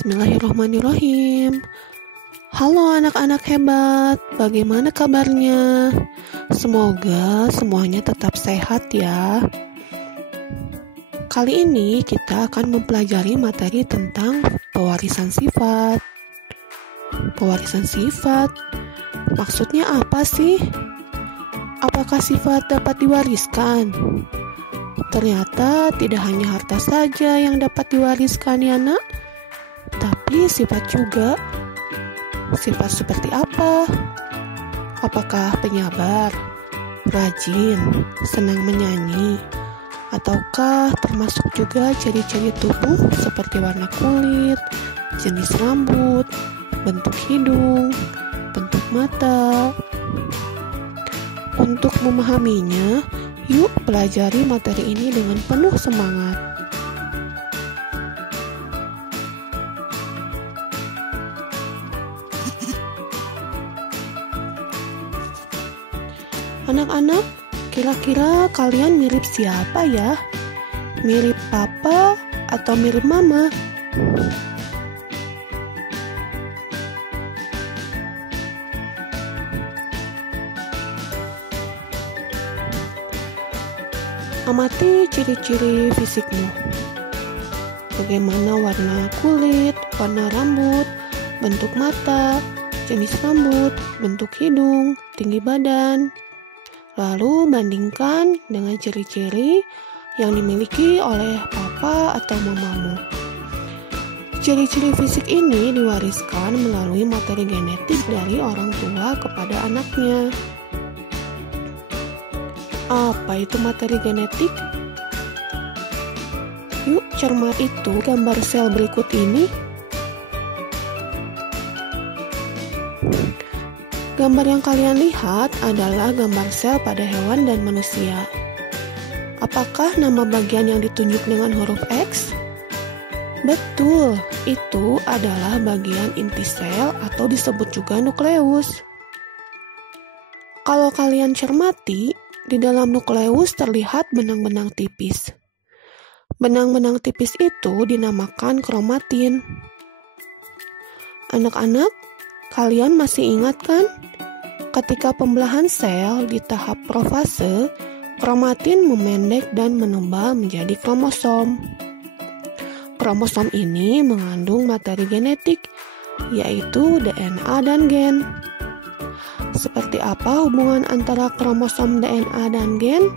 Bismillahirrahmanirrahim. Halo anak-anak hebat, bagaimana kabarnya? Semoga semuanya tetap sehat ya. Kali ini kita akan mempelajari materi tentang pewarisan sifat. Pewarisan sifat, maksudnya apa sih? Apakah sifat dapat diwariskan? Ternyata tidak hanya harta saja yang dapat diwariskan ya nak, tapi sifat juga. Sifat seperti apa? Apakah penyabar, rajin, senang menyanyi, ataukah termasuk juga ciri-ciri tubuh seperti warna kulit, jenis rambut, bentuk hidung, bentuk mata? Untuk memahaminya, yuk pelajari materi ini dengan penuh semangat. Anak-anak, kira-kira kalian mirip siapa ya? Mirip papa atau mirip mama? Amati ciri-ciri fisikmu. Bagaimana warna kulit, warna rambut, bentuk mata, jenis rambut, bentuk hidung, tinggi badan. Lalu bandingkan dengan ciri-ciri yang dimiliki oleh papa atau mamamu. Ciri-ciri fisik ini diwariskan melalui materi genetik dari orang tua kepada anaknya. Apa itu materi genetik? Yuk cermat itu gambar sel berikut ini. Gambar yang kalian lihat adalah gambar sel pada hewan dan manusia. Apakah nama bagian yang ditunjuk dengan huruf X? Betul, itu adalah bagian inti sel atau disebut juga nukleus. Kalau kalian cermati, di dalam nukleus terlihat benang-benang tipis. Benang-benang tipis itu dinamakan kromatin. Anak-anak, kalian masih ingat kan? Ketika pembelahan sel di tahap profase, kromatin memendek dan menebal menjadi kromosom. Kromosom ini mengandung materi genetik, yaitu DNA dan gen. Seperti apa hubungan antara kromosom DNA dan gen?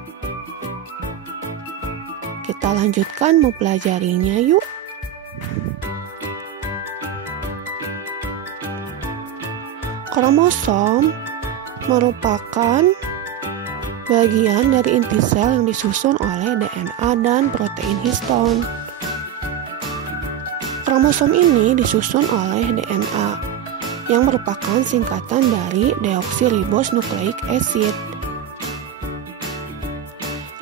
Kita lanjutkan mempelajarinya yuk. Kromosom merupakan bagian dari inti sel yang disusun oleh DNA dan protein histon. Kromosom ini disusun oleh DNA, yang merupakan singkatan dari deoksiribosnucleic acid.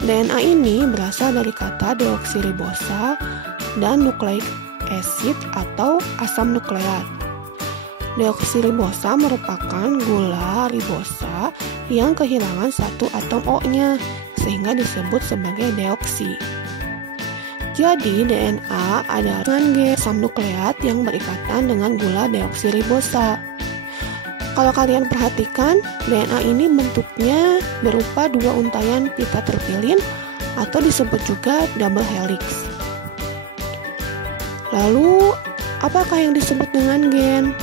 DNA ini berasal dari kata deoksiribosa dan nucleic acid atau asam nukleat. Deoksiribosa merupakan gula ribosa yang kehilangan satu atom O-nya, sehingga disebut sebagai deoksi. Jadi DNA adalah asam nukleat yang berikatan dengan gula deoksiribosa. Kalau kalian perhatikan, DNA ini bentuknya berupa dua untayan pita terpilin atau disebut juga double helix. Lalu, apakah yang disebut dengan gen?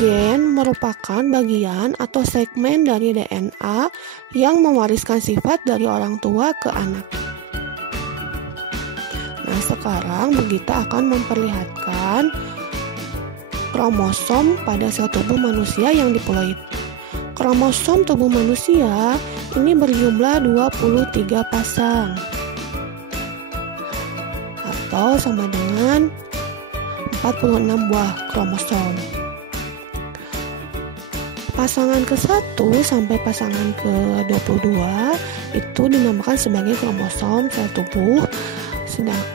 Gen merupakan bagian atau segmen dari DNA yang mewariskan sifat dari orang tua ke anak. Nah, sekarang Gita akan memperlihatkan kromosom pada sel tubuh manusia yang diploid. Kromosom tubuh manusia ini berjumlah 23 pasang atau sama dengan 46 buah kromosom. Pasangan ke-1 sampai pasangan ke-22 itu dinamakan sebagai kromosom sel tubuh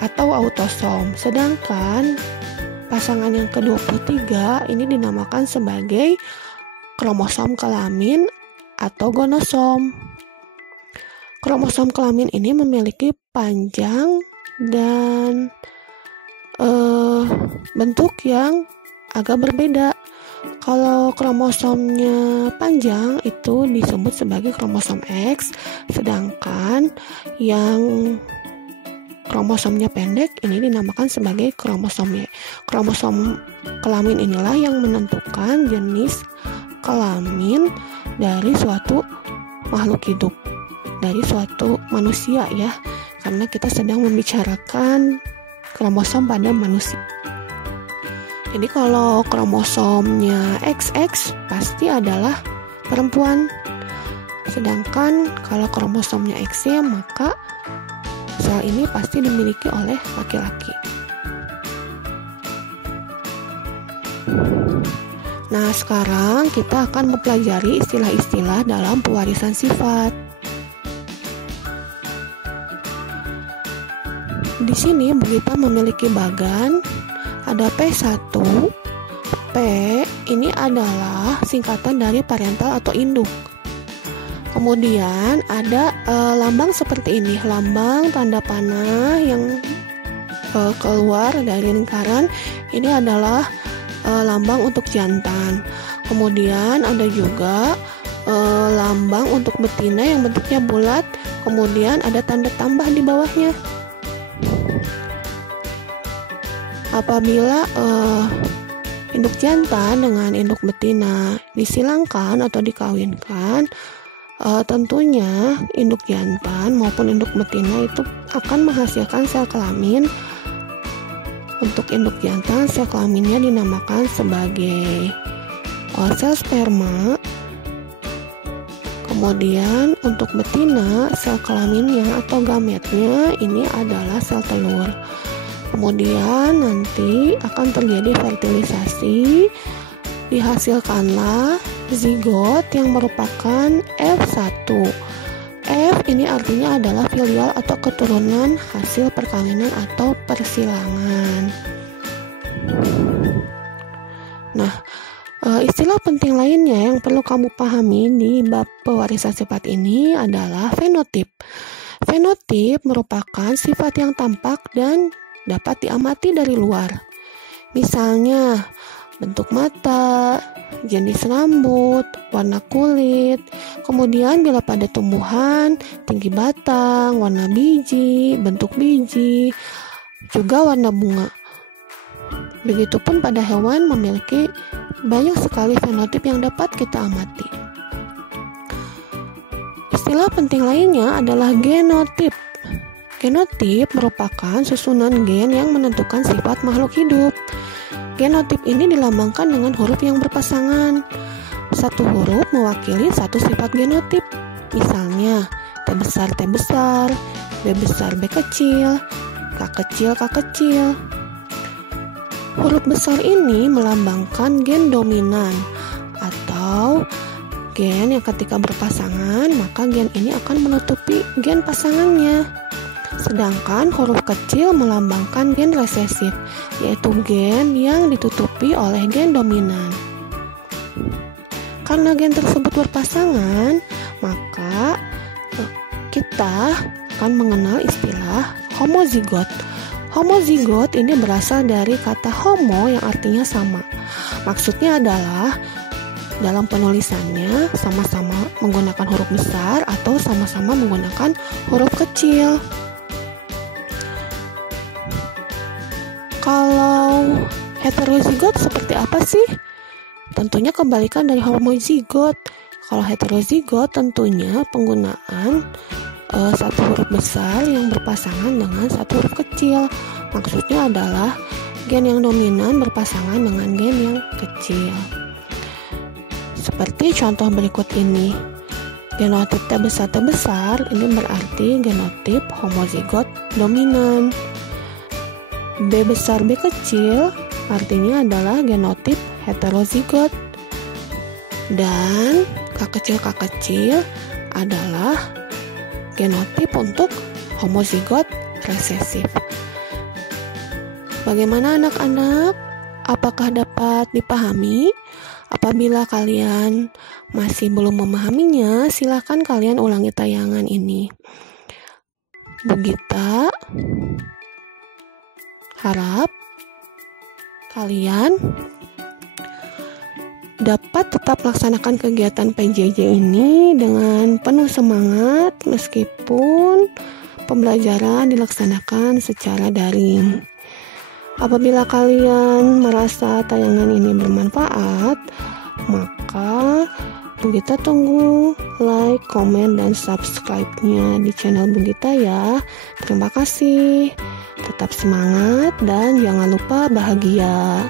atau autosom. Sedangkan pasangan yang ke-23 ini dinamakan sebagai kromosom kelamin atau gonosom. Kromosom kelamin ini memiliki panjang dan bentuk yang agak berbeda. Kalau kromosomnya panjang itu disebut sebagai kromosom X, sedangkan yang kromosomnya pendek ini dinamakan sebagai kromosom Y. Kromosom kelamin inilah yang menentukan jenis kelamin dari suatu makhluk hidup, dari suatu manusia ya, karena kita sedang membicarakan kromosom pada manusia. Jadi kalau kromosomnya XX pasti adalah perempuan, sedangkan kalau kromosomnya XY maka sel ini pasti dimiliki oleh laki-laki. Nah, sekarang kita akan mempelajari istilah-istilah dalam pewarisan sifat. Di sini kita memiliki bagan, ada P1. P ini adalah singkatan dari parental atau induk. Kemudian ada lambang seperti ini, lambang tanda panah yang keluar dari lingkaran. Ini adalah lambang untuk jantan. Kemudian ada juga lambang untuk betina yang bentuknya bulat. Kemudian ada tanda tambah di bawahnya. Apabila induk jantan dengan induk betina disilangkan atau dikawinkan, tentunya induk jantan maupun induk betina itu akan menghasilkan sel kelamin. Untuk induk jantan, sel kelaminnya dinamakan sebagai sel sperma. Kemudian untuk betina, sel kelaminnya atau gametnya ini adalah sel telur. Kemudian nanti akan terjadi fertilisasi, dihasilkanlah zigot yang merupakan F1. F ini artinya adalah filial atau keturunan hasil perkawinan atau persilangan. Nah, istilah penting lainnya yang perlu kamu pahami di bab pewarisan sifat ini adalah fenotip. Fenotip merupakan sifat yang tampak dan dapat diamati dari luar. Misalnya, bentuk mata, jenis rambut, warna kulit, kemudian bila pada tumbuhan, tinggi batang, warna biji, bentuk biji, juga warna bunga. Begitupun pada hewan memiliki banyak sekali fenotip yang dapat kita amati. Istilah penting lainnya adalah genotip. Genotip merupakan susunan gen yang menentukan sifat makhluk hidup. Genotip ini dilambangkan dengan huruf yang berpasangan. Satu huruf mewakili satu sifat genotip. Misalnya, T besar, T besar, B besar, B kecil, K kecil, K kecil. Huruf besar ini melambangkan gen dominan atau gen yang ketika berpasangan, maka gen ini akan menutupi gen pasangannya. Sedangkan huruf kecil melambangkan gen resesif, yaitu gen yang ditutupi oleh gen dominan. Karena gen tersebut berpasangan, maka kita akan mengenal istilah homozigot. Homozigot ini berasal dari kata homo yang artinya sama. Maksudnya adalah dalam penulisannya sama-sama menggunakan huruf besar atau sama-sama menggunakan huruf kecil. Kalau heterozigot seperti apa sih? Tentunya kebalikan dari homozigot. Kalau heterozigot tentunya penggunaan satu huruf besar yang berpasangan dengan satu huruf kecil. Maksudnya adalah gen yang dominan berpasangan dengan gen yang kecil. Seperti contoh berikut ini. Genotip T besar ini berarti genotip homozigot dominan. B besar B kecil artinya adalah genotip heterozigot. Dan K kecil adalah genotip untuk homozigot resesif. Bagaimana anak-anak? Apakah dapat dipahami? Apabila kalian masih belum memahaminya, silakan kalian ulangi tayangan ini. Bu Gita harap kalian dapat tetap melaksanakan kegiatan PJJ ini dengan penuh semangat meskipun pembelajaran dilaksanakan secara daring. Apabila kalian merasa tayangan ini bermanfaat, maka Bugita tunggu like, komen, dan subscribe-nya di channel Bugita ya. Terima kasih. Tetap semangat dan jangan lupa bahagia.